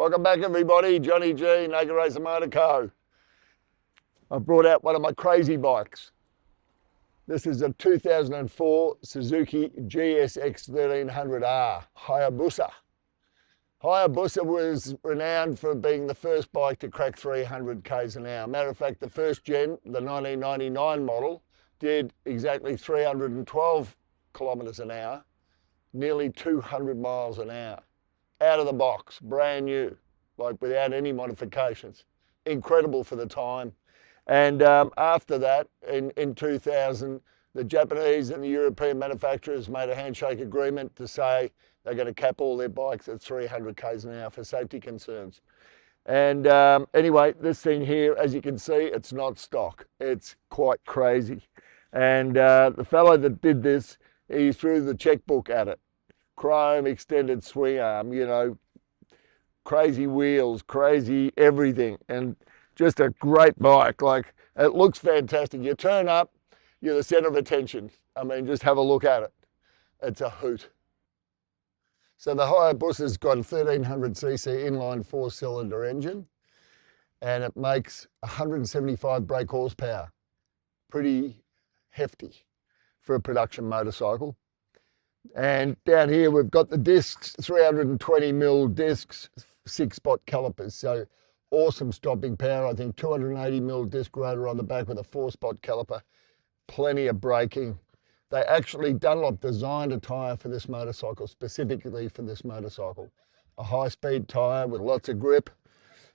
Welcome back everybody, Johnny G, Naked Racer Motor Co. I've brought out one of my crazy bikes. This is a 2004 Suzuki GSX1300R Hayabusa. Hayabusa was renowned for being the first bike to crack 300 k's an hour. Matter of fact, the first gen, the 1999 model, did exactly 312 kilometers an hour, nearly 200 miles an hour. Out of the box, brand new, like without any modifications. Incredible for the time. And after that, in 2000, the Japanese and the European manufacturers made a handshake agreement to say they're going to cap all their bikes at 300 k's an hour for safety concerns. And anyway, this thing here, as you can see, it's not stock. It's quite crazy. And the fellow that did this, he threw the checkbook at it. Chrome extended swing arm, you know, crazy wheels, crazy everything, and just a great bike. Like, it looks fantastic. You turn up, you're the center of attention. I mean, just have a look at it. It's a hoot. So the Hayabusa's got a 1300cc inline 4-cylinder engine, and it makes 175 brake horsepower. Pretty hefty for a production motorcycle. And down here we've got the discs, 320mm discs, 6-spot calipers. So awesome stopping power. I think 280mm disc rotor on the back with a 4-spot caliper. Plenty of braking. They actually, Dunlop designed a tyre for this motorcycle, specifically for this motorcycle. A high-speed tyre with lots of grip.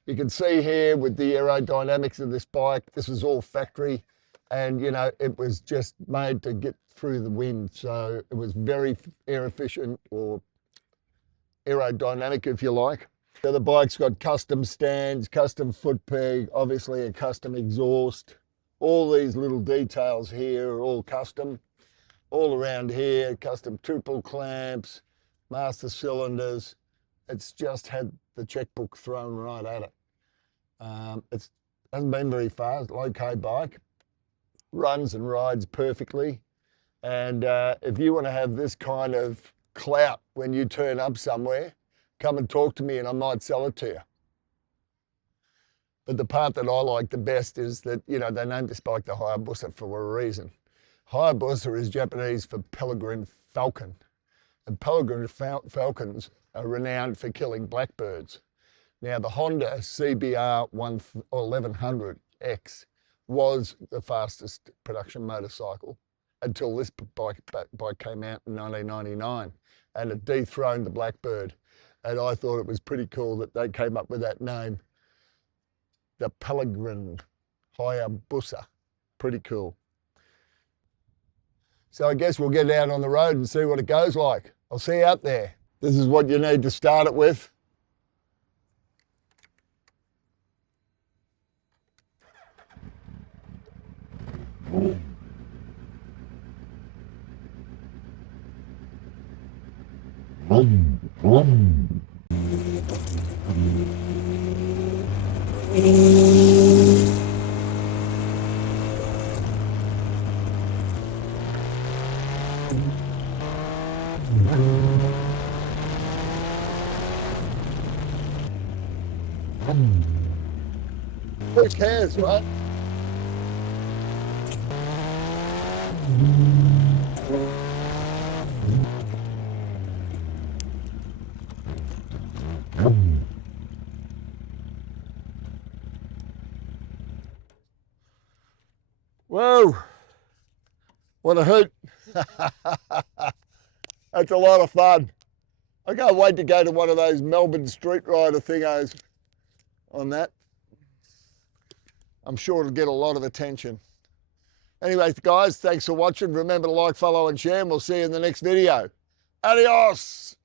You can see here with the aerodynamics of this bike, this was all factory. And, you know, it was just made to get through the wind. So it was very air efficient, or aerodynamic, if you like. So the bike's got custom stands, custom foot peg, obviously a custom exhaust. All these little details here are all custom. All around here, custom triple clamps, master cylinders. It's just had the checkbook thrown right at it. It hasn't been very fast, low-K bike. Runs and rides perfectly. And if you want to have this kind of clout when you turn up somewhere, come and talk to me and I might sell it to you. But the part that I like the best is that, you know, they named this bike the Hayabusa for a reason. Hayabusa is Japanese for peregrine falcon. And peregrine falcons are renowned for killing blackbirds. Now the Honda CBR 1100X was the fastest production motorcycle until this bike came out in 1999, and it dethroned the Blackbird. And I thought it was pretty cool that they came up with that name, the Peregrine Hayabusa. Pretty cool. So I guess we'll get out on the road and see what it goes like. I'll see you out there. This is what you need to start it with. Who cares, right? Whoa, what a hoot. That's a lot of fun. I can't wait to go to one of those Melbourne street rider thingos on that. I'm sure it'll get a lot of attention. Anyway, guys, thanks for watching. Remember to like, follow, and share, and we'll see you in the next video. Adios.